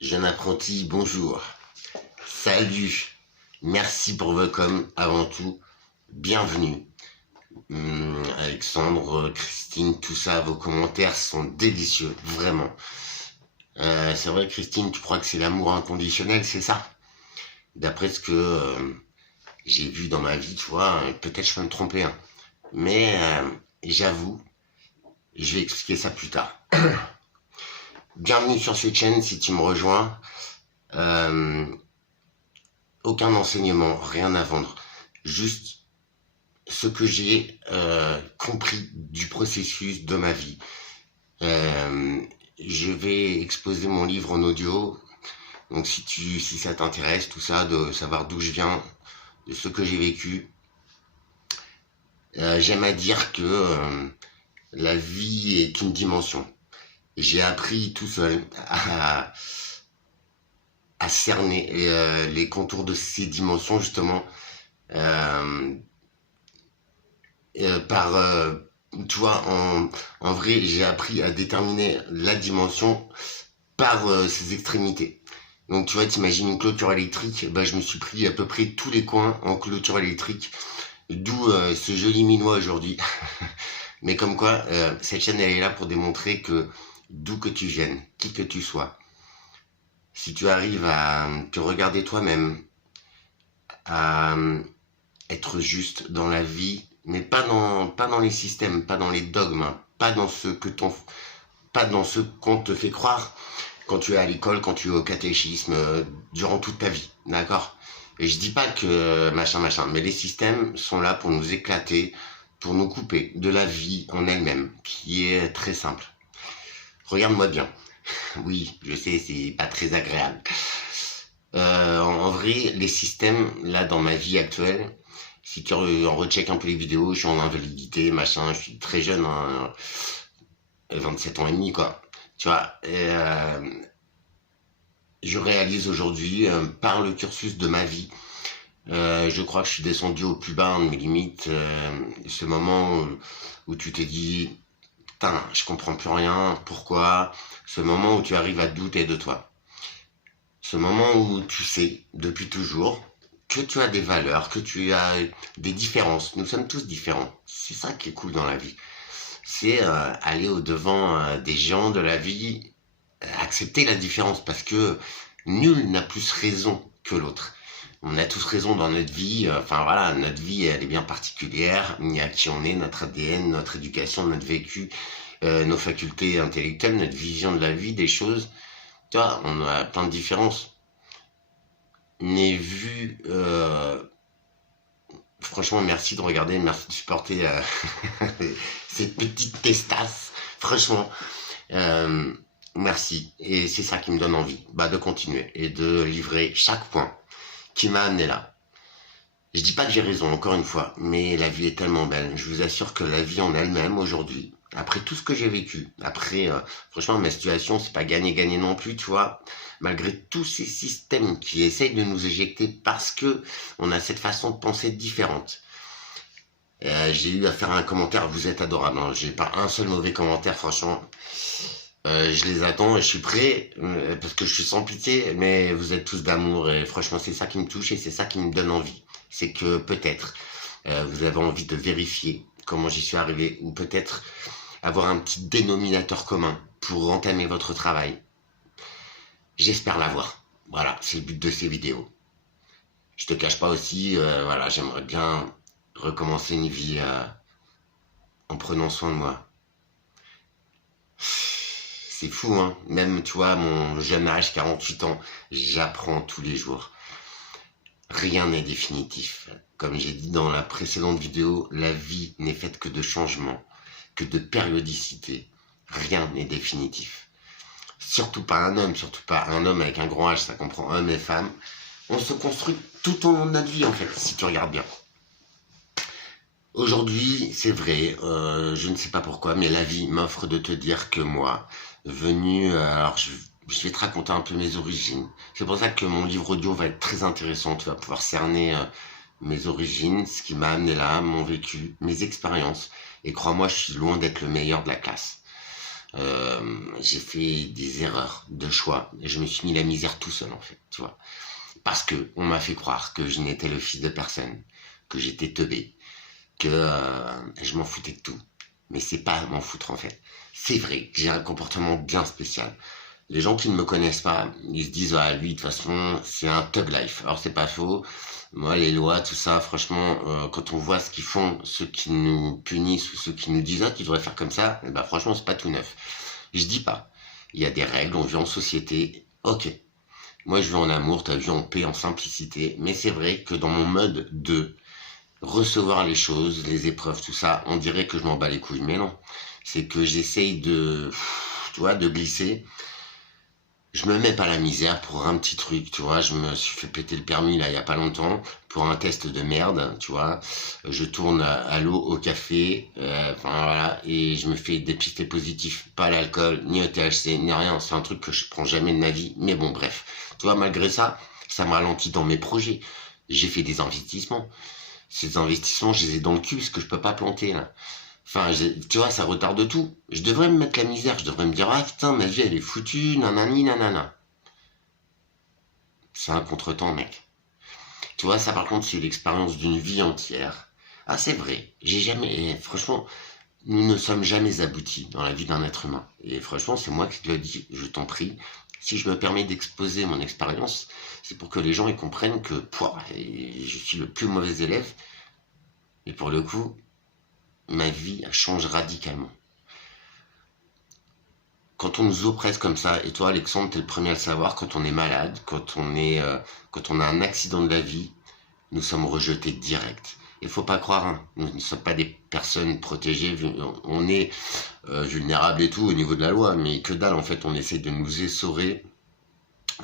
Jeune apprenti, bonjour. Salut. Merci pour vos coms avant tout. Bienvenue. Alexandre, Christine, tout ça, vos commentaires sont délicieux, vraiment. C'est vrai, Christine, tu crois que c'est l'amour inconditionnel, c'est ça? D'après ce que j'ai vu dans ma vie, tu vois, peut-être je peux me tromper, hein. Mais j'avoue, je vais expliquer ça plus tard. Bienvenue sur cette chaîne si tu me rejoins. Aucun enseignement, rien à vendre. Juste ce que j'ai compris du processus de ma vie. Je vais exposer mon livre en audio. Donc si ça t'intéresse, tout ça, de savoir d'où je viens, de ce que j'ai vécu. J'aime à dire que la vie est une dimension. J'ai appris tout seul à cerner les contours de ces dimensions, justement, tu vois, en vrai, j'ai appris à déterminer la dimension par ses extrémités. Donc, tu vois, t'imagines une clôture électrique, bah, je me suis pris à peu près tous les coins en clôture électrique, d'où ce joli minois aujourd'hui. Mais comme quoi, cette chaîne, elle est là pour démontrer que d'où que tu viennes, qui que tu sois, si tu arrives à te regarder toi-même, à être juste dans la vie, mais pas dans les systèmes, pas dans les dogmes, hein, pas dans ce qu'on te fait croire quand tu es à l'école, quand tu es au catéchisme, durant toute ta vie, d'accord? Et je dis pas que machin, mais les systèmes sont là pour nous éclater, pour nous couper de la vie en elle-même, qui est très simple. Regarde-moi bien. Oui, je sais, c'est pas très agréable. En vrai, les systèmes, là, dans ma vie actuelle, si tu en recheck un peu les vidéos, je suis en invalidité, machin, je suis très jeune, hein, 27 ans et demi, quoi. Tu vois, je réalise aujourd'hui, par le cursus de ma vie, je crois que je suis descendu au plus bas de mes limites, ce moment où tu t'es dit, putain, je comprends plus rien, pourquoi? Ce moment où tu arrives à douter de toi. Ce moment où tu sais, depuis toujours, que tu as des valeurs, que tu as des différences. Nous sommes tous différents. C'est ça qui est cool dans la vie. C'est aller au-devant des gens de la vie, accepter la différence, parce que nul n'a plus raison que l'autre. On a tous raison dans notre vie, enfin voilà, notre vie elle est bien particulière, il y a qui on est, notre ADN, notre éducation, notre vécu, nos facultés intellectuelles, notre vision de la vie, des choses. Tu vois, on a plein de différences. Mais vu, franchement, merci de regarder, merci de supporter cette petite testasse. Franchement, merci. Et c'est ça qui me donne envie, de continuer et de livrer chaque point qui m'a amené là. Je dis pas que j'ai raison, encore une fois, mais la vie est tellement belle. Je vous assure que la vie en elle-même, aujourd'hui, après tout ce que j'ai vécu, après, franchement, ma situation, c'est pas gagner non plus, tu vois, malgré tous ces systèmes qui essayent de nous éjecter parce que on a cette façon de penser différente. J'ai eu à faire un commentaire, vous êtes adorable, hein, j'ai pas un seul mauvais commentaire, franchement. Je les attends et je suis prêt parce que je suis sans pitié, mais vous êtes tous d'amour et franchement c'est ça qui me touche et c'est ça qui me donne envie. C'est que peut-être vous avez envie de vérifier comment j'y suis arrivé ou peut-être avoir un petit dénominateur commun pour entamer votre travail. J'espère l'avoir. Voilà, c'est le but de ces vidéos. Je te cache pas aussi, voilà, j'aimerais bien recommencer une vie en prenant soin de moi. C'est fou, hein. Même, tu vois, mon jeune âge, 48 ans, j'apprends tous les jours. Rien n'est définitif. Comme j'ai dit dans la précédente vidéo, la vie n'est faite que de changements, que de périodicité. Rien n'est définitif. Surtout pas un homme avec un grand H, ça comprend homme et femme. On se construit tout au long de notre vie, en fait, si tu regardes bien. Aujourd'hui, c'est vrai, je ne sais pas pourquoi, mais la vie m'offre de te dire que moi, alors je vais te raconter un peu mes origines. C'est pour ça que mon livre audio va être très intéressant. Tu vas pouvoir cerner mes origines, ce qui m'a amené là, mon vécu, mes expériences. Et crois-moi, je suis loin d'être le meilleur de la classe. J'ai fait des erreurs de choix. Je me suis mis la misère tout seul, en fait, tu vois. Parce que on m'a fait croire que je n'étais le fils de personne, que j'étais teubé, que je m'en foutais de tout. Mais c'est pas m'en foutre, en fait. C'est vrai que j'ai un comportement bien spécial. Les gens qui ne me connaissent pas, ils se disent, ah, lui, de toute façon, c'est un thug life. Alors, c'est pas faux. Moi, les lois, tout ça, franchement, quand on voit ce qu'ils font, ceux qui nous punissent ou ceux qui nous disent, ah, tu devrais faire comme ça, eh ben, franchement, c'est pas tout neuf. Je dis pas. Il y a des règles, on vit en société. Ok. Moi, je vis en amour, t'as vu, en paix, en simplicité. Mais c'est vrai que dans mon mode de recevoir les choses, les épreuves, tout ça, on dirait que je m'en bats les couilles. Mais non. C'est que j'essaye de, tu vois, de glisser. Je me mets pas la misère pour un petit truc, tu vois. Je me suis fait péter le permis là il y a pas longtemps pour un test de merde, tu vois. Je tourne à l'eau, au café, enfin voilà, et je me fais dépister positif, pas à l'alcool, ni au THC, ni rien. C'est un truc que je prends jamais de ma vie. Mais bon, bref, tu vois, malgré ça, ça me ralentit dans mes projets. J'ai fait des investissements. Ces investissements, je les ai dans le cul parce que je peux pas planter là. Enfin, tu vois, ça retarde tout. Je devrais me mettre la misère, je devrais me dire, ah putain, ma vie elle est foutue, nanani, nanana. C'est un contretemps, mec. Tu vois, ça par contre, c'est l'expérience d'une vie entière. Ah, c'est vrai, j'ai jamais, franchement, nous ne sommes jamais aboutis dans la vie d'un être humain. Et franchement, c'est moi qui te le dis, je t'en prie. Si je me permets d'exposer mon expérience, c'est pour que les gens ils comprennent que, pouah, je suis le plus mauvais élève. Et pour le coup, ma vie change radicalement. Quand on nous oppresse comme ça, et toi Alexandre, t'es le premier à le savoir, quand on est malade, quand on a un accident de la vie, nous sommes rejetés direct. Il faut pas croire, hein, nous ne sommes pas des personnes protégées, on est vulnérables et tout au niveau de la loi, mais que dalle en fait, on essaie de nous essorer,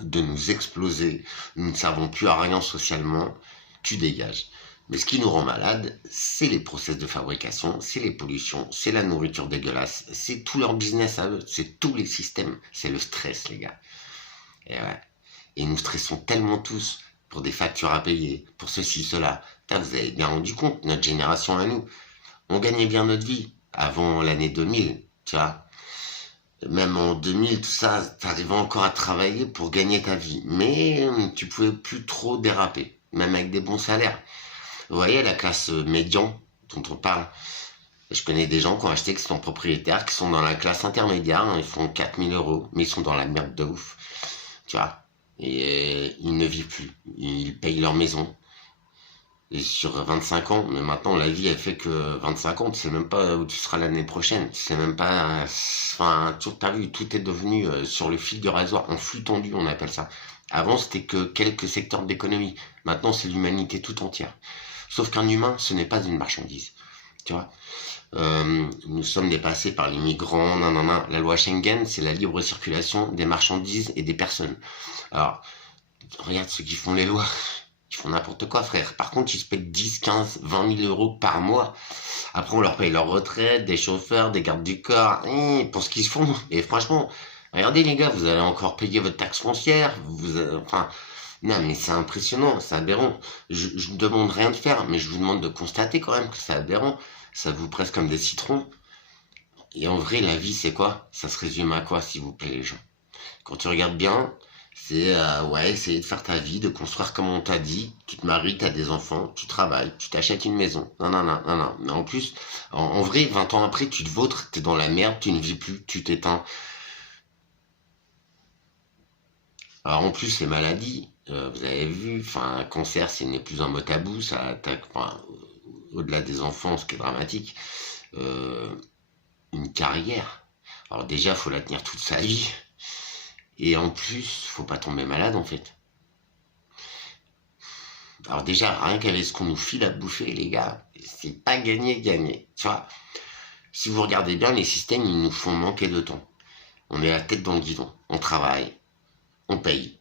de nous exploser, nous ne servons plus à rien socialement, tu dégages. Mais ce qui nous rend malades, c'est les process de fabrication, c'est les pollutions, c'est la nourriture dégueulasse, c'est tout leur business à eux, c'est tous les systèmes, c'est le stress, les gars. Et ouais. Et nous stressons tellement tous pour des factures à payer, pour ceci, cela. Putain, vous avez bien rendu compte, notre génération à nous, on gagnait bien notre vie avant l'année 2000, tu vois. Même en 2000, tout ça, t'arrivais encore à travailler pour gagner ta vie. Mais tu pouvais plus trop déraper, même avec des bons salaires. Vous voyez, la classe médian dont on parle, je connais des gens qui ont acheté, qui sont propriétaires, qui sont dans la classe intermédiaire, hein, ils font 4000 euros, mais ils sont dans la merde de ouf, tu vois. Et ils ne vivent plus, ils payent leur maison. Et sur 25 ans, mais maintenant la vie elle fait que 25 ans, tu sais même pas où tu seras l'année prochaine, tu sais même pas, enfin, t'as vu, tout est devenu sur le fil du rasoir, en flux tendu on appelle ça. Avant c'était que quelques secteurs d'économie, maintenant c'est l'humanité tout entière. Sauf qu'un humain, ce n'est pas une marchandise. Tu vois, nous sommes dépassés par les migrants, nanana. La loi Schengen, c'est la libre circulation des marchandises et des personnes. Alors, regarde ceux qui font les lois. Ils font n'importe quoi, frère. Par contre, ils se payent 10, 15, 20 000 euros par mois. Après, on leur paye leur retraite, des chauffeurs, des gardes du corps, pour ce qu'ils font. Et franchement, regardez les gars, vous allez encore payer votre taxe foncière. Enfin, non, mais c'est impressionnant, c'est aberrant. Je ne demande rien de faire, mais je vous demande de constater quand même que c'est aberrant. Ça vous presse comme des citrons. Et en vrai, la vie, c'est quoi? Ça se résume à quoi, s'il vous plaît, les gens? Quand tu regardes bien, c'est ouais, essayer de faire ta vie, de construire comme on t'a dit. Tu te maries, t'as des enfants, tu travailles, tu t'achètes une maison. Non, non, non, non, non. Mais en plus, en vrai, 20 ans après, tu te vautres, t'es dans la merde, tu ne vis plus, tu t'éteins. Alors en plus, les maladies, vous avez vu, enfin, un cancer, ce n'est plus un mot tabou, ça attaque, enfin, au-delà des enfants, ce qui est dramatique, euh, une carrière. Alors déjà, faut la tenir toute sa vie. Et en plus, faut pas tomber malade en fait. Alors déjà, rien qu'avec ce qu'on nous file à bouffer, les gars, c'est pas gagné. Tu vois, si vous regardez bien, les systèmes, ils nous font manquer de temps. On est la tête dans le guidon. On travaille, on paye,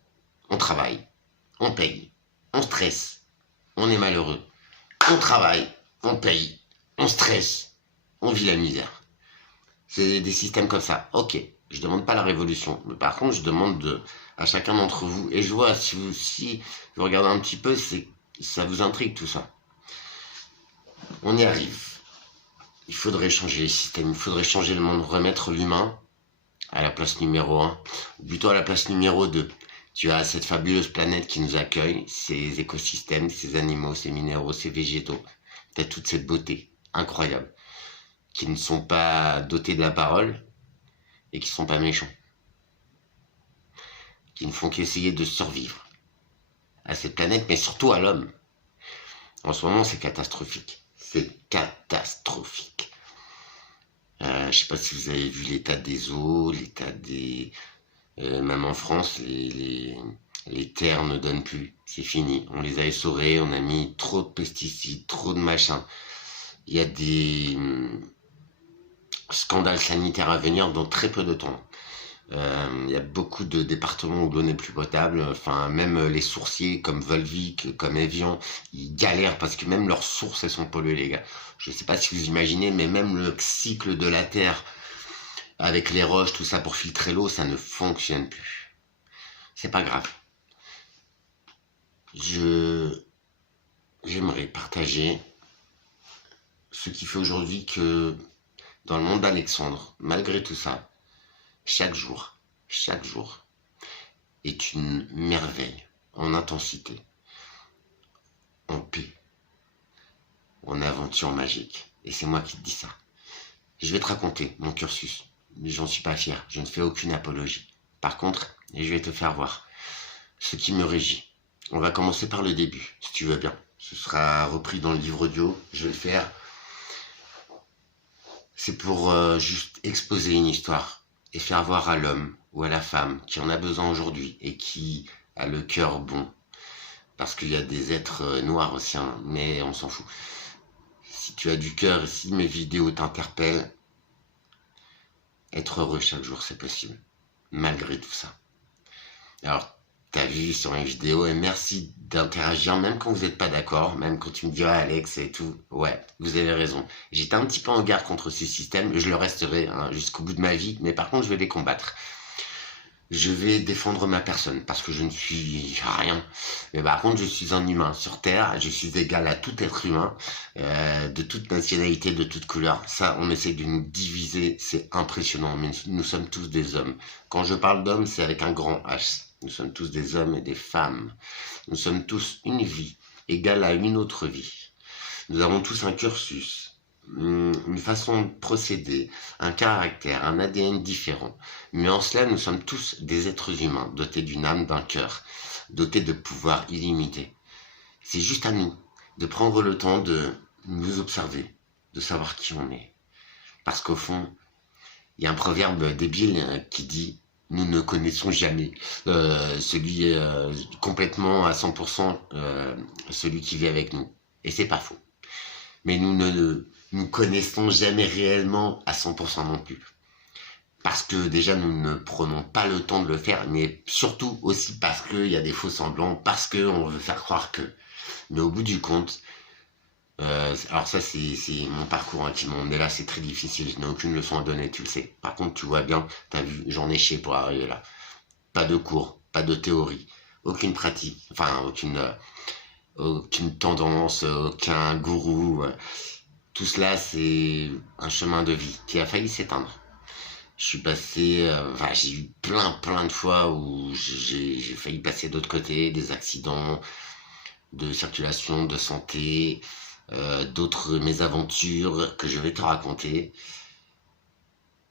on travaille, on paye, on stresse, on est malheureux. On travaille, on paye, on stresse, on vit la misère. C'est des systèmes comme ça. Ok, je demande pas la révolution, mais par contre, je demande à chacun d'entre vous, et je vois, si vous regardez un petit peu, ça vous intrigue tout ça. On y arrive. Il faudrait changer les systèmes, il faudrait changer le monde, remettre l'humain à la place numéro 1, ou plutôt à la place numéro 2. Tu as cette fabuleuse planète qui nous accueille, ces écosystèmes, ces animaux, ces minéraux, ces végétaux. Tu as toute cette beauté incroyable, qui ne sont pas dotés de la parole et qui ne sont pas méchants, qui ne font qu'essayer de survivre à cette planète, mais surtout à l'homme. En ce moment, c'est catastrophique. C'est catastrophique. Je sais pas si vous avez vu l'état des eaux, l'état des... même en France, les terres ne donnent plus. C'est fini. On les a essorées, on a mis trop de pesticides, trop de machins. Il y a des scandales sanitaires à venir dans très peu de temps. Il y a beaucoup de départements où l'eau n'est plus potable. Enfin, même les sourciers comme Volvic, comme Evian, ils galèrent parce que même leurs sources, elles sont polluées, les gars. Je sais pas si vous imaginez, mais même le cycle de la Terre, avec les roches, tout ça pour filtrer l'eau, ça ne fonctionne plus. C'est pas grave. J'aimerais partager ce qui fait aujourd'hui que dans le monde d'Alexandre, malgré tout ça, chaque jour est une merveille en intensité, en paix, en aventure magique. Et c'est moi qui te dis ça. Je vais te raconter mon cursus, mais j'en suis pas fier, je ne fais aucune apologie. Par contre, je vais te faire voir ce qui me régit. On va commencer par le début, si tu veux bien. Ce sera repris dans le livre audio, je vais le faire. C'est pour juste exposer une histoire et faire voir à l'homme ou à la femme qui en a besoin aujourd'hui et qui a le cœur bon. Parce qu'il y a des êtres noirs aussi, hein, mais on s'en fout. Si tu as du cœur et si mes vidéos t'interpellent, être heureux chaque jour, c'est possible, malgré tout ça. Alors, t'as vu sur mes vidéos et merci d'interagir, même quand vous n'êtes pas d'accord, même quand tu me dis ah, Alex et tout. Ouais, vous avez raison. J'étais un petit peu en guerre contre ces systèmes, je le resterai hein, jusqu'au bout de ma vie, mais par contre, je vais les combattre. Je vais défendre ma personne parce que je ne suis rien. Mais par contre, je suis un humain sur Terre. Je suis égal à tout être humain, de toute nationalité, de toute couleur. Ça, on essaie de nous diviser. C'est impressionnant. Mais nous sommes tous des hommes. Quand je parle d'hommes, c'est avec un grand H. Nous sommes tous des hommes et des femmes. Nous sommes tous une vie égale à une autre vie. Nous avons tous un cursus, une façon de procéder, un caractère, un ADN différent. Mais en cela, nous sommes tous des êtres humains, dotés d'une âme, d'un cœur, dotés de pouvoirs illimités. C'est juste à nous de prendre le temps de nous observer, de savoir qui on est. Parce qu'au fond, il y a un proverbe débile qui dit « Nous ne connaissons jamais celui complètement à 100% celui qui vit avec nous. » Et c'est pas faux. Mais nous ne nous connaissons jamais réellement à 100% non plus. Parce que déjà, nous ne prenons pas le temps de le faire, mais surtout aussi parce qu'il y a des faux semblants, parce qu'on veut faire croire que. Mais au bout du compte, alors ça c'est mon parcours hein, qui m'en est là, c'est très difficile, je n'ai aucune leçon à donner, tu le sais. Par contre, tu vois bien, t'as vu, j'en ai chié pour arriver là. Pas de cours, pas de théorie, aucune pratique, enfin aucune tendance, aucun gourou. Tout cela, c'est un chemin de vie qui a failli s'éteindre. Je suis passé, j'ai eu plein de fois où j'ai failli passer d'autre côté, des accidents de circulation, de santé, d'autres mésaventures que je vais te raconter.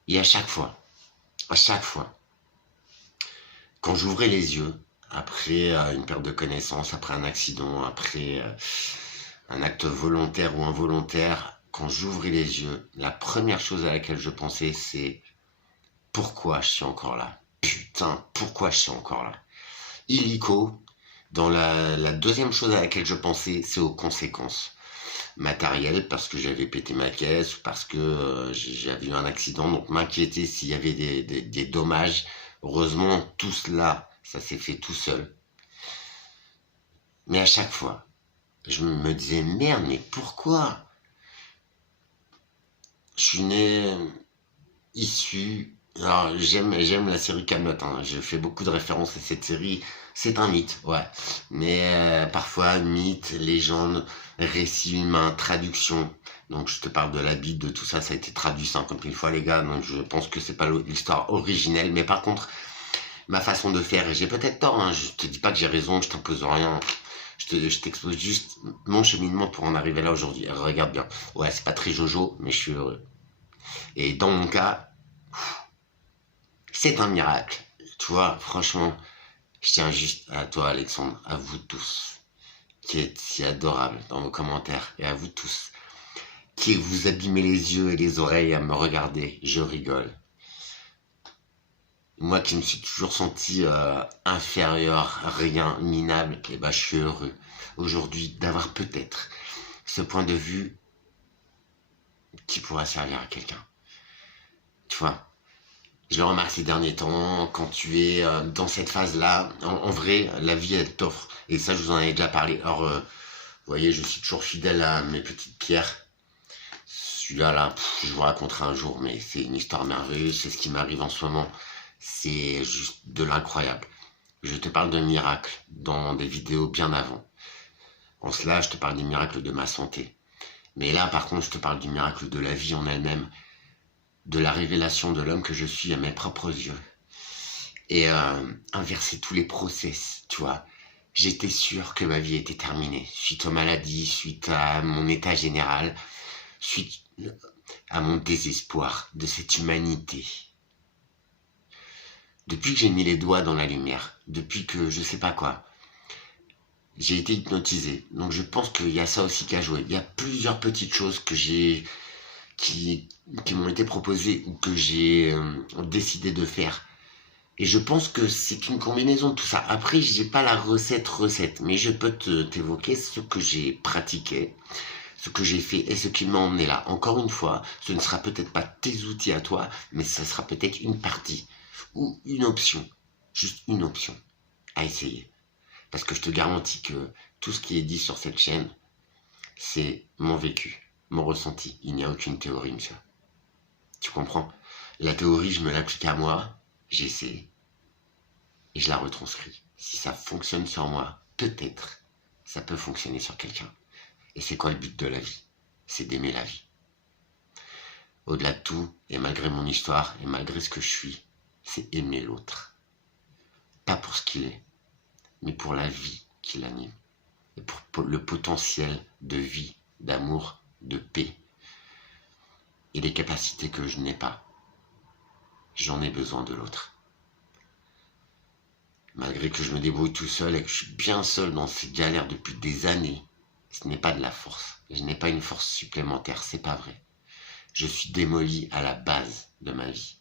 Et à chaque fois, quand j'ouvrais les yeux, après une perte de connaissance, après un accident, après un acte volontaire ou involontaire, quand j'ouvrais les yeux, la première chose à laquelle je pensais, c'est pourquoi je suis encore là? Putain, pourquoi je suis encore là? Illico, dans la deuxième chose à laquelle je pensais, c'est aux conséquences matérielles, parce que j'avais pété ma caisse, parce que j'avais eu un accident, donc m'inquiéter s'il y avait des dommages. Heureusement, tout cela, ça s'est fait tout seul. Mais à chaque fois, je me disais, merde, mais pourquoi? Je suis né issu Alors, j'aime la série Kaamelott, hein. Je fais beaucoup de références à cette série. C'est un mythe, ouais. Mais parfois, mythe, légende, récit humain, traduction. Donc, je te parle de la Bible, de tout ça. Ça a été traduit 50 000 fois, les gars. Donc, je pense que c'est pas l'histoire originelle. Mais par contre, ma façon de faire, et j'ai peut-être tort, hein. Je te dis pas que j'ai raison, je t'impose rien. Je t'expose juste mon cheminement pour en arriver là aujourd'hui. Regarde bien. Ouais, c'est pas très jojo, mais je suis heureux. Et dans mon cas, c'est un miracle. Tu vois, franchement, je tiens juste à toi, Alexandre, à vous tous, qui êtes si adorables dans vos commentaires, et à vous tous, qui vous abîmez les yeux et les oreilles à me regarder. Je rigole. Moi qui me suis toujours senti inférieur, rien, minable, et ben je suis heureux aujourd'hui d'avoir peut-être ce point de vue qui pourra servir à quelqu'un. Tu vois, je le remarque ces derniers temps, quand tu es dans cette phase-là, en vrai, la vie, elle t'offre. Et ça, je vous en avais déjà parlé. Alors, vous voyez, je suis toujours fidèle à mes petites pierres. Celui-là, là, je vous raconterai un jour, mais c'est une histoire merveilleuse. C'est ce qui m'arrive en ce moment. C'est juste de l'incroyable. Je te parle de miracles dans des vidéos bien avant. En cela, je te parle des miracles de ma santé. Mais là, par contre, je te parle du miracle de la vie en elle-même, de la révélation de l'homme que je suis à mes propres yeux. Et inverser tous les process, tu vois. J'étais sûr que ma vie était terminée, suite aux maladies, suite à mon état général, suite à mon désespoir de cette humanité. Depuis que j'ai mis les doigts dans la lumière, depuis que je sais pas quoi, j'ai été hypnotisé. Donc je pense qu'il y a ça aussi qui a joué. Il y a plusieurs petites choses que qui m'ont été proposées ou que j'ai décidé de faire. Et je pense que c'est une combinaison de tout ça. Après, j'ai pas la recette, mais je peux t'évoquer ce que j'ai pratiqué, ce que j'ai fait et ce qui m'a emmené là. Encore une fois, ce ne sera peut-être pas tes outils à toi, mais ce sera peut-être une partie ou une option, juste une option à essayer. Parce que je te garantis que tout ce qui est dit sur cette chaîne, c'est mon vécu, mon ressenti. Il n'y a aucune théorie, monsieur. Tu comprends? La théorie, je me l'applique à moi, j'essaie et je la retranscris. Si ça fonctionne sur moi, peut-être ça peut fonctionner sur quelqu'un. Et c'est quoi le but de la vie? C'est d'aimer la vie. Au-delà de tout, et malgré mon histoire, et malgré ce que je suis, c'est aimer l'autre. Pas pour ce qu'il est, mais pour la vie qui l'anime. Et pour le potentiel de vie, d'amour, de paix. Et les capacités que je n'ai pas. J'en ai besoin de l'autre. Malgré que je me débrouille tout seul et que je suis bien seul dans ces galères depuis des années, ce n'est pas de la force. Je n'ai pas une force supplémentaire, c'est pas vrai. Je suis démoli à la base de ma vie.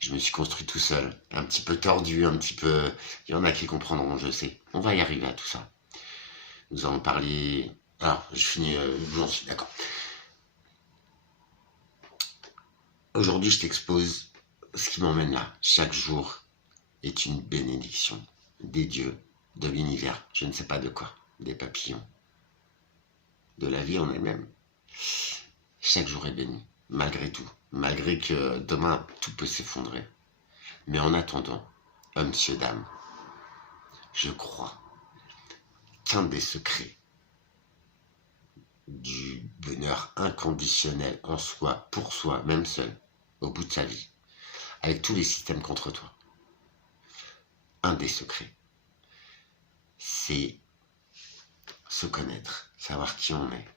Je me suis construit tout seul, un petit peu tordu, un petit peu... Il y en a qui comprendront, je sais. On va y arriver à tout ça. Nous allons parler... Alors, je finis, j'en suis d'accord. Aujourd'hui, je t'expose ce qui m'emmène là. Chaque jour est une bénédiction des dieux, de l'univers, je ne sais pas de quoi, des papillons, de la vie en elle-même. Chaque jour est béni, malgré tout, malgré que demain tout peut s'effondrer. Mais en attendant, hommes, cieux, dames, je crois qu'un des secrets du bonheur inconditionnel en soi, pour soi, même seul, au bout de sa vie, avec tous les systèmes contre toi, un des secrets, c'est se connaître, savoir qui on est.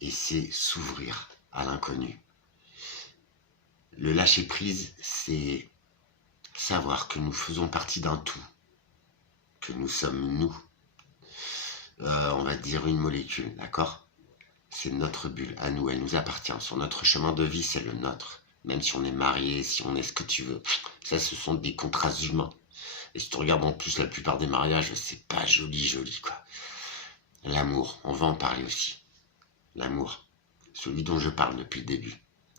Et c'est s'ouvrir à l'inconnu. Le lâcher-prise, c'est savoir que nous faisons partie d'un tout, que nous sommes nous. On va dire une molécule, d'accord? C'est notre bulle, à nous, elle nous appartient. Sur notre chemin de vie, c'est le nôtre. Même si on est marié, si on est ce que tu veux. Ça, ce sont des contrats humains. Et si tu regardes en plus la plupart des mariages, c'est pas joli, quoi. L'amour, on va en parler aussi. L'amour, celui dont je parle depuis le début.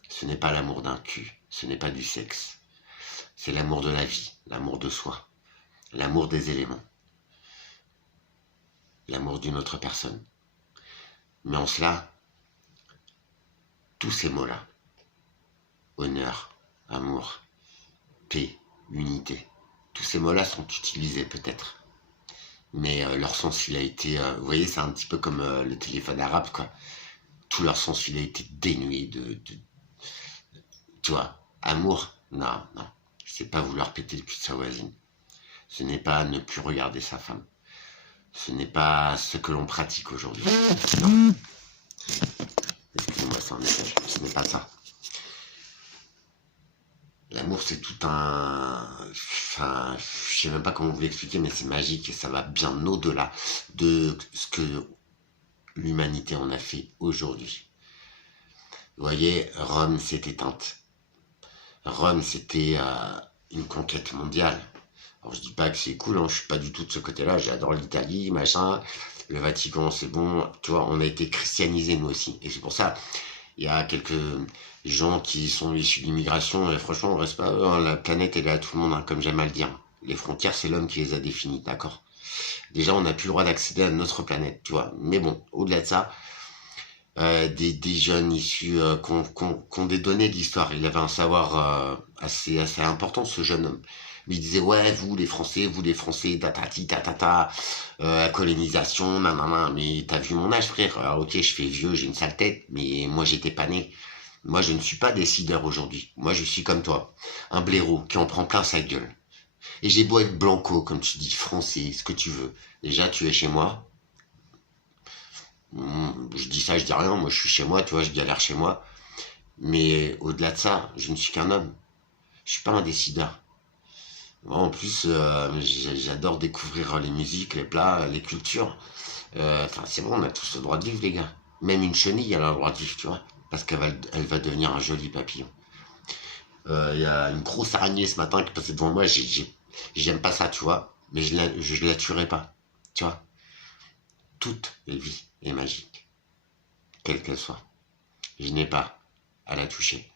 Ce n'est pas l'amour d'un cul, ce n'est pas du sexe. C'est l'amour de la vie, l'amour de soi, l'amour des éléments, l'amour d'une autre personne. Mais en cela, tous ces mots-là, honneur, amour, paix, unité. Tous ces mots-là sont utilisés peut-être. Mais leur sens, il a été... vous voyez, c'est un petit peu comme le téléphone arabe, quoi. Tout leur sens, il a été dénué tu vois, amour, non, non. C'est pas vouloir péter le cul de sa voisine. Ce n'est pas ne plus regarder sa femme. Ce n'est pas ce que l'on pratique aujourd'hui. Non. Excusez-moi, c'est un message. Ce n'est pas ça. L'amour, c'est tout un... Enfin, je sais même pas comment vous l'expliquer, mais c'est magique et ça va bien au-delà de ce que l'humanité en a fait aujourd'hui. Vous voyez, Rome s'est éteinte. Rome, c'était une conquête mondiale. Alors je dis pas que c'est cool, hein, je suis pas du tout de ce côté-là, j'adore l'Italie, machin, le Vatican, c'est bon, tu vois, on a été christianisés nous aussi. Et c'est pour ça, il y a quelques gens qui sont issus de l'immigration, et franchement, on reste pas, la planète elle est à tout le monde, hein, comme j'aime à le dire. Les frontières, c'est l'homme qui les a définies, d'accord? Déjà, on n'a plus le droit d'accéder à notre planète, tu vois. Mais bon, au-delà de ça, des jeunes issus qui ont des données de l'histoire. Il avait un savoir assez important, ce jeune homme. Mais il disait, ouais, vous les Français, tatati, tatata, la colonisation, nanana, mais t'as vu mon âge, frère? Alors, ok, je fais vieux, j'ai une sale tête, mais moi, j'étais pas né. Moi, je ne suis pas décideur aujourd'hui. Moi, je suis comme toi, un blaireau qui en prend plein sa gueule. Et j'ai beau être blanco, comme tu dis, français, ce que tu veux. Déjà, tu es chez moi. Je dis ça, je dis rien, moi je suis chez moi, tu vois, je galère chez moi. Mais au-delà de ça, je ne suis qu'un homme. Je suis pas un décideur. Moi, en plus, j'adore découvrir les musiques, les plats, les cultures. Enfin, c'est bon, on a tous le droit de vivre, les gars. Même une chenille, elle a le droit de vivre, tu vois. Parce elle va devenir un joli papillon. Il y a une grosse araignée ce matin qui passait devant moi, j'aime pas ça, tu vois. Mais je la tuerai pas, tu vois. Toute vie est magique, quelle qu'elle soit. Je n'ai pas à la toucher.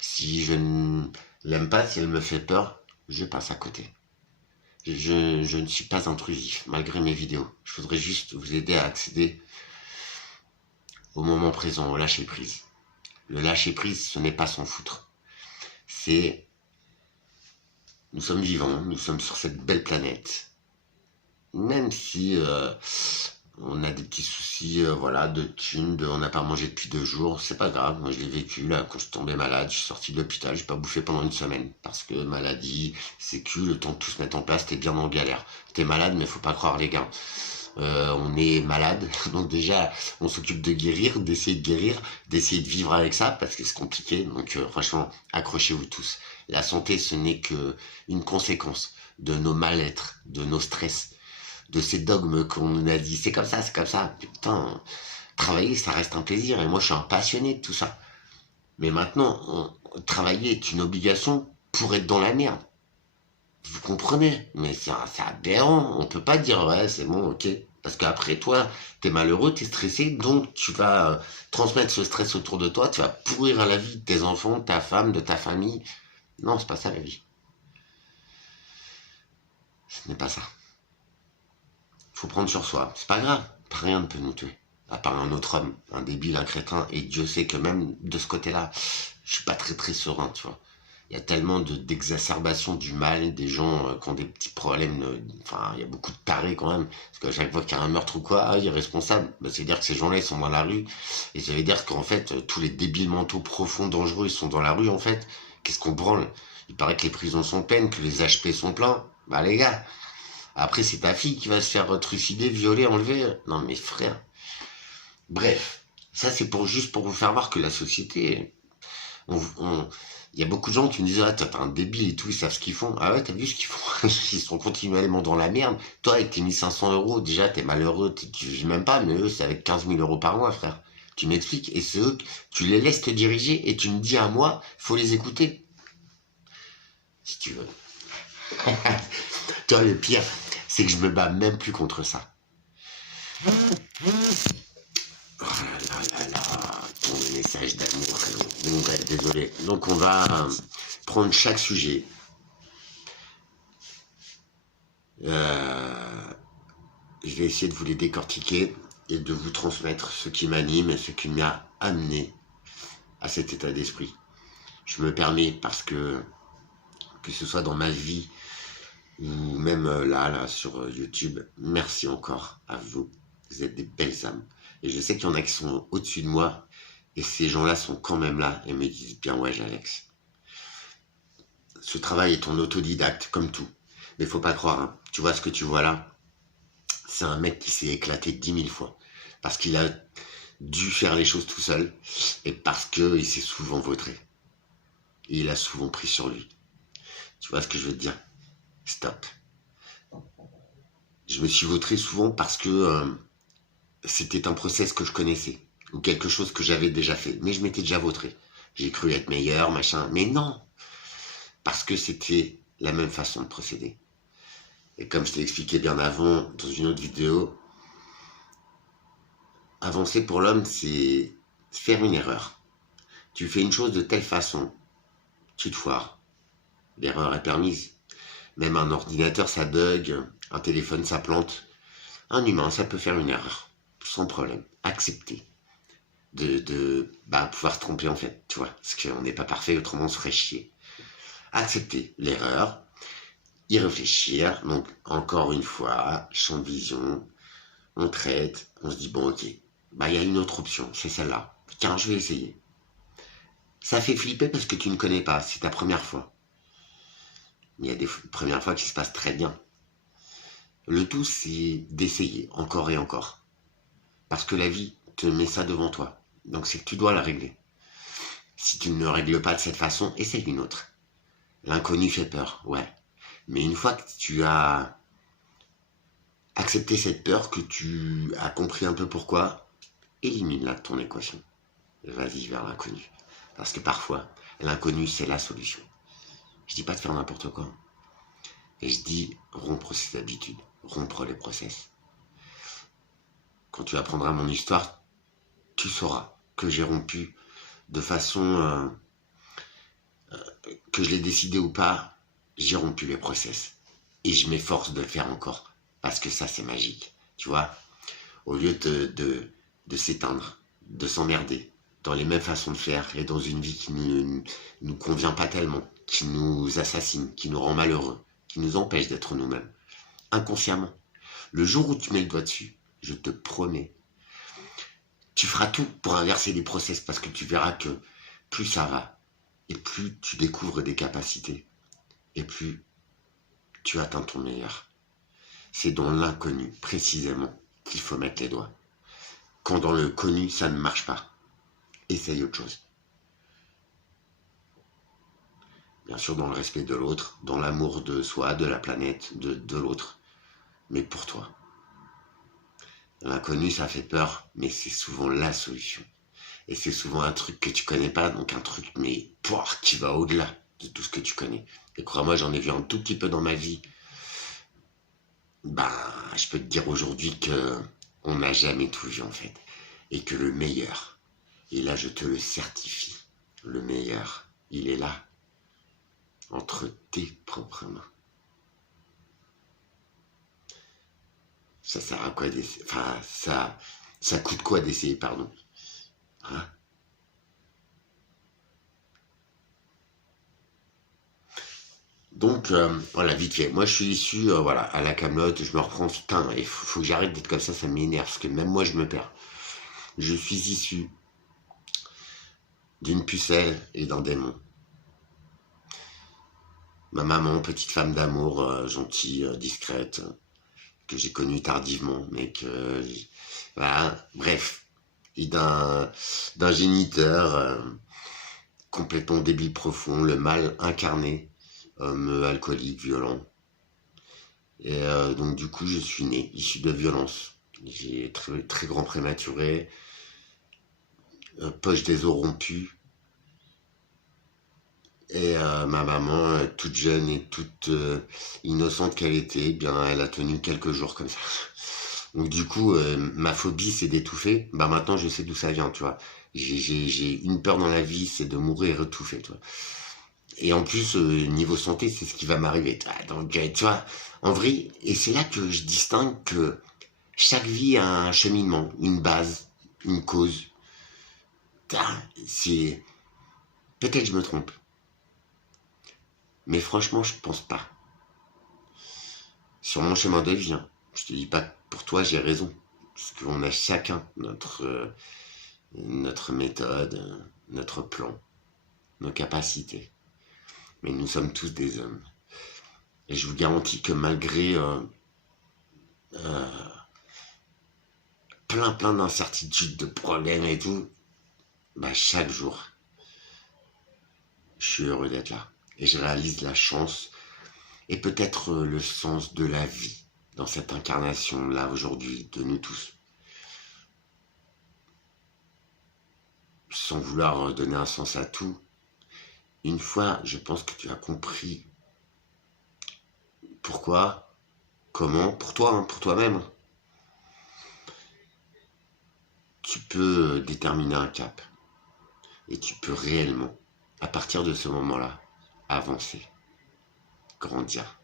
Si je ne l'aime pas, si elle me fait peur, je passe à côté. Je ne suis pas intrusif, malgré mes vidéos. Je voudrais juste vous aider à accéder au moment présent, au lâcher prise. Le lâcher prise, ce n'est pas s'en foutre. C'est... Nous sommes vivants, nous sommes sur cette belle planète. Même si on a des petits soucis, voilà, de thunes, on n'a pas mangé depuis 2 jours, c'est pas grave. Moi, je l'ai vécu, là, quand je suis tombé malade, je suis sorti de l'hôpital, j'ai pas bouffé pendant une semaine. Parce que maladie, sécu, le temps de tout se mettre en place, t'es bien en galère. T'es malade, mais faut pas croire, les gars. On est malade, donc déjà, on s'occupe de guérir, d'essayer de guérir, d'essayer de vivre avec ça, parce que c'est compliqué. Donc, franchement, accrochez-vous tous. La santé, ce n'est que une conséquence de nos mal-être, de nos stress, de ces dogmes qu'on nous a dit, c'est comme ça, c'est comme ça. Putain, travailler, ça reste un plaisir. Et moi, je suis un passionné de tout ça. Mais maintenant, travailler est une obligation pour être dans la merde. Vous comprenez? Mais c'est aberrant. On peut pas dire, ouais, c'est bon, ok. Parce qu'après, toi, t'es malheureux, t'es stressé, donc tu vas transmettre ce stress autour de toi, tu vas pourrir à la vie de tes enfants, de ta femme, de ta famille. Non, c'est pas ça la vie. Ce n'est pas ça. Faut prendre sur soi. C'est pas grave. Rien ne peut nous tuer. À part un autre homme, un débile, un crétin. Et Dieu sait que même de ce côté-là, je suis pas très très serein, tu vois. Il y a tellement d'exacerbation du mal, des gens qui ont des petits problèmes. Enfin, il y a beaucoup de tarés quand même. Parce qu'à chaque fois qu'il y a un meurtre ou quoi, il est responsable. Bah, c'est-à-dire que ces gens-là, ils sont dans la rue. Et ça veut dire qu'en fait, tous les débiles mentaux profonds, dangereux, ils sont dans la rue, en fait. Qu'est-ce qu'on branle? Il paraît que les prisons sont pleines, que les HP sont pleins. Bah, les gars. Après, c'est ta fille qui va se faire trucider, violer, enlever. Non, mais frère. Bref, ça c'est juste pour vous faire voir que la société, il y a beaucoup de gens qui me disent, ah, t'es un débile et tout, ils savent ce qu'ils font. Ah ouais, t'as vu ce qu'ils font? Ils sont continuellement dans la merde. Toi, avec tes 1 500 €, déjà, t'es malheureux, tu vis même pas, mais eux, c'est avec 15 000 € par mois, frère. Tu m'expliques? Et c'est eux, tu les laisses te diriger et tu me dis à moi, faut les écouter. Si tu veux. Toi, le pire, c'est que je me bats même plus contre ça. Oh là là là, ton message d'amour. Donc, ouais, désolé. Donc, on va prendre chaque sujet. Je vais essayer de vous les décortiquer et de vous transmettre ce qui m'anime et ce qui m'a amené à cet état d'esprit. je me permets parce que ce soit dans ma vie ou même là, sur YouTube, merci encore à vous. Vous êtes des belles âmes. Et je sais qu'il y en a qui sont au-dessus de moi, et ces gens-là sont quand même là et me disent bien ouais, Alex. Ce travail est en autodidacte, comme tout. Mais faut pas croire, hein. Tu vois ce que tu vois là, c'est un mec qui s'est éclaté 10 000 fois. Parce qu'il a dû faire les choses tout seul, et parce qu'il s'est souvent vautré. Et il a souvent pris sur lui. Tu vois ce que je veux te dire? Stop. Je me suis vautré souvent parce que c'était un process que je connaissais, ou quelque chose que j'avais déjà fait, mais je m'étais déjà vautré. J'ai cru être meilleur, machin, mais non, parce que c'était la même façon de procéder. Et comme je t'ai expliqué bien avant, dans une autre vidéo, avancer pour l'homme, c'est faire une erreur. Tu fais une chose de telle façon, tu te foires. L'erreur est permise. Même un ordinateur, ça bug, un téléphone, ça plante. Un humain, ça peut faire une erreur, sans problème. Accepter de pouvoir se tromper en fait, tu vois, parce qu'on n'est pas parfait, autrement on se ferait chier. Accepter l'erreur, y réfléchir, donc encore une fois, champ de vision, on traite, on se dit bon ok, il y a une autre option, c'est celle-là. Tiens, je vais essayer. Ça fait flipper parce que tu ne connais pas, c'est ta première fois. Il y a des premières fois qui se passent très bien. Le tout, c'est d'essayer encore et encore. Parce que la vie te met ça devant toi. Donc c'est que tu dois la régler. Si tu ne le règles pas de cette façon, essaye une autre. L'inconnu fait peur, ouais. Mais une fois que tu as accepté cette peur, que tu as compris un peu pourquoi, élimine-la de ton équation. Vas-y vers l'inconnu. Parce que parfois, l'inconnu, c'est la solution. Je dis pas de faire n'importe quoi. Et je dis rompre ses habitudes, rompre les process. Quand tu apprendras mon histoire, tu sauras que j'ai rompu de façon que je l'ai décidé ou pas, j'ai rompu les process. Et je m'efforce de le faire encore. Parce que ça, c'est magique. Tu vois, au lieu de s'éteindre, de s'emmerder dans les mêmes façons de faire et dans une vie qui ne nous convient pas tellement, qui nous assassine, qui nous rend malheureux, qui nous empêche d'être nous-mêmes, inconsciemment. Le jour où tu mets le doigt dessus, je te promets, tu feras tout pour inverser les process parce que tu verras que plus ça va et plus tu découvres des capacités et plus tu atteins ton meilleur. C'est dans l'inconnu, précisément, qu'il faut mettre les doigts. Quand dans le connu, ça ne marche pas, essaye autre chose. Bien sûr, dans le respect de l'autre, dans l'amour de soi, de la planète, de l'autre, mais pour toi. L'inconnu, ça fait peur, mais c'est souvent la solution. Et c'est souvent un truc que tu connais pas, donc un truc, mais qui va au-delà de tout ce que tu connais. Et crois-moi, j'en ai vu un tout petit peu dans ma vie. Je peux te dire aujourd'hui que on n'a jamais tout vu en fait. Et que le meilleur, et là je te le certifie, le meilleur, il est là, entre tes propres mains. Ça sert à quoi d'essayer? Enfin, ça coûte quoi d'essayer, pardon? Hein? Donc, voilà, vite fait. Moi, je suis issu, à la Camelote, je me reprends, putain, il faut que j'arrête d'être comme ça m'énerve, parce que même moi, je me perds. Je suis issu d'une pucelle et d'un démon. Ma maman, petite femme d'amour, gentille, discrète, que j'ai connue tardivement, mais que, voilà, bref, et d'un géniteur complètement débile profond, le mal incarné, homme alcoolique, violent. Et donc du coup, je suis né issu de violence. J'ai très, très grand prématuré, poche des os rompus. Et ma maman, toute jeune et toute innocente qu'elle était, bien, elle a tenu quelques jours comme ça. Donc du coup, ma phobie, c'est d'étouffer. Maintenant, je sais d'où ça vient, tu vois. J'ai une peur dans la vie, c'est de mourir étouffé, tu vois. Et en plus, niveau santé, c'est ce qui va m'arriver. Donc, tu vois, en vrai, et c'est là que je distingue que chaque vie a un cheminement, une base, une cause. C'est... Peut-être je me trompe. Mais franchement, je pense pas. Sur mon chemin de vie, hein. Je te dis pas que pour toi j'ai raison. Parce qu'on a chacun notre méthode, notre plan, nos capacités. Mais nous sommes tous des hommes. Et je vous garantis que malgré euh, plein d'incertitudes, de problèmes et tout, bah chaque jour, je suis heureux d'être là. Et je réalise la chance et peut-être le sens de la vie dans cette incarnation-là aujourd'hui de nous tous. Sans vouloir donner un sens à tout, une fois, je pense que tu as compris pourquoi, comment, pour toi, hein, pour toi-même, tu peux déterminer un cap. Et tu peux réellement, à partir de ce moment-là, avancer, grandir,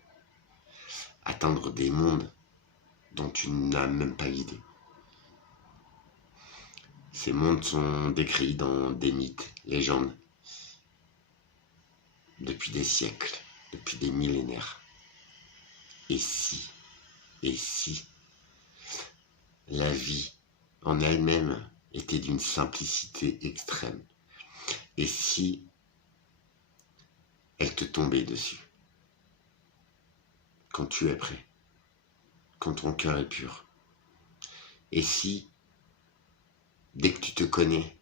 atteindre des mondes dont tu n'as même pas idée. Ces mondes sont décrits dans des mythes, légendes, depuis des siècles, depuis des millénaires. Et si la vie en elle-même était d'une simplicité extrême, et si elle te tombait dessus, quand tu es prêt, quand ton cœur est pur, et si, dès que tu te connais,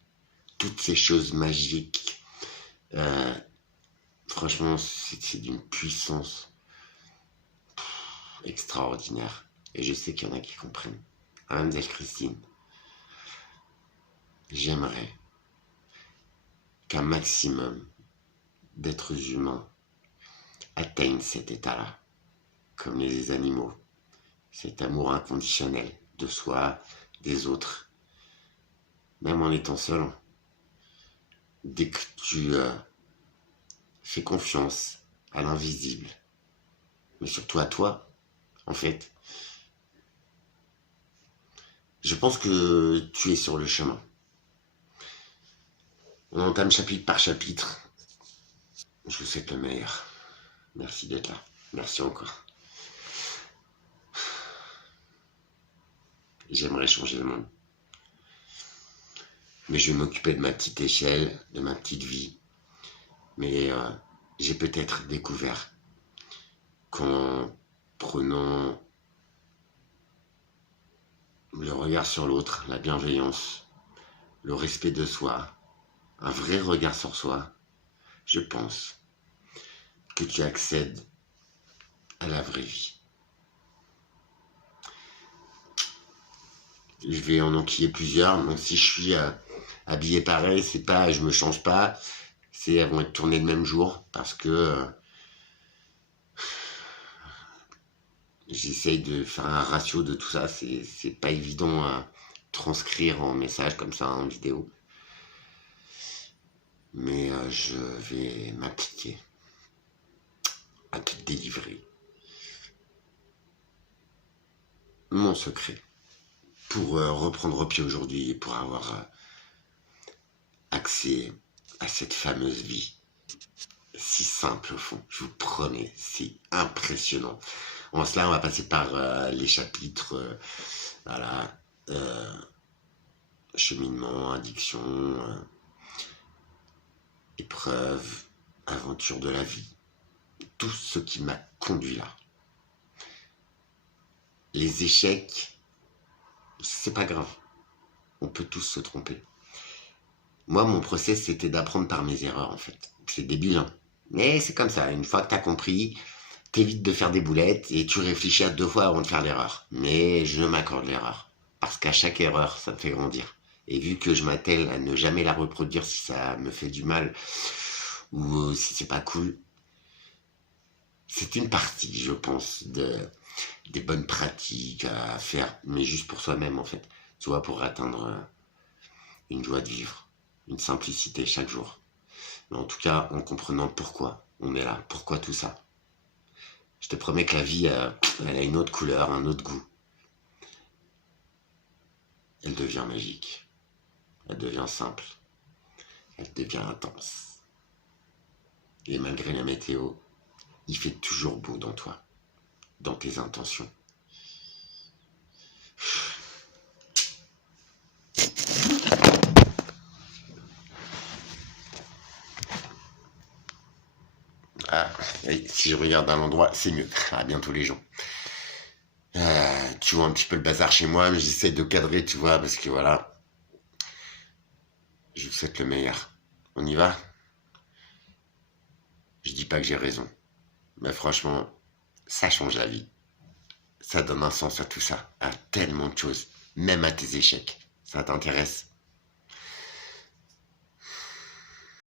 toutes ces choses magiques, euh, franchement, c'est d'une puissance extraordinaire. Et je sais qu'il y en a qui comprennent. Mademoiselle Christine, j'aimerais qu'un maximum d'êtres humains atteignent cet état-là, comme les animaux, cet amour inconditionnel de soi, des autres, même en étant seul. Dès que tu fais confiance à l'invisible, mais surtout à toi, en fait, je pense que tu es sur le chemin. On entame chapitre par chapitre. Je vous souhaite le meilleur. Merci d'être là. Merci encore. J'aimerais changer le monde. Mais je vais m'occuper de ma petite échelle, de ma petite vie. Mais j'ai peut-être découvert qu'en prenant le regard sur l'autre, la bienveillance, le respect de soi, un vrai regard sur soi, je pense que tu accèdes à la vraie vie. Je vais en enquiller plusieurs, donc si je suis habillé pareil, c'est pas je me change pas, c'est elles vont être tournées le même jour parce que j'essaye de faire un ratio de tout ça, c'est pas évident à transcrire en message comme ça en vidéo. Mais je vais m'appliquer à te délivrer mon secret pour reprendre pied aujourd'hui et pour avoir accès à cette fameuse vie. Si simple au fond, je vous promets, c'est impressionnant. En cela, on va passer par les chapitres, voilà, cheminement, addiction, épreuve, aventure de la vie. Tout ce qui m'a conduit là. Les échecs, c'est pas grave. On peut tous se tromper. Moi, mon process, c'était d'apprendre par mes erreurs, en fait. C'est débile, hein. Mais c'est comme ça. Une fois que t'as compris, t'évites de faire des boulettes et tu réfléchis à 2 fois avant de faire l'erreur. Mais je m'accorde l'erreur. Parce qu'à chaque erreur, ça me fait grandir. Et vu que je m'attelle à ne jamais la reproduire si ça me fait du mal ou si c'est pas cool, c'est une partie, je pense, des bonnes pratiques à faire, mais juste pour soi-même, en fait. Tu vois, pour atteindre une joie de vivre, une simplicité chaque jour. Mais en tout cas, en comprenant pourquoi on est là, pourquoi tout ça. Je te promets que la vie, elle a une autre couleur, un autre goût. Elle devient magique. Elle devient simple. Elle devient intense. Et malgré la météo, il fait toujours beau dans toi, dans tes intentions. Ah, et si je regarde à l'endroit, c'est mieux. À bientôt les gens. Tu vois un petit peu le bazar chez moi, mais j'essaie de cadrer, tu vois, parce que voilà, je vous souhaite le meilleur. On y va? Je dis pas que j'ai raison, mais franchement, ça change la vie. Ça donne un sens à tout ça, à tellement de choses, même à tes échecs. Ça t'intéresse?